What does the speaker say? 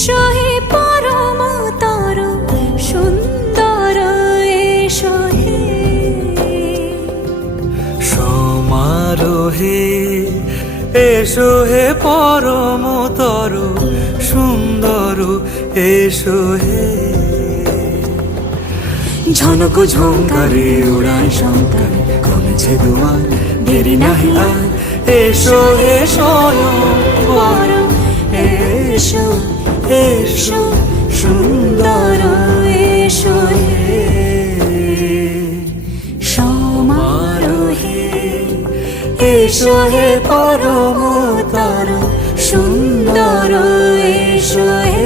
এসো হে পরমতর সুন্দর এসো হে সমারোহে এসো হে পরমতর সুন্দর এসো হে ঝনক ঝঙ্কারে উড়ায় শঙ্কারে কমেছে দুয়ার দেরি নাহি আর এসো হে স্বয়ং বর এসো এসো সুন্দর এসো হে সমারোহে এসো হে পরমতর সুন্দর এসো হে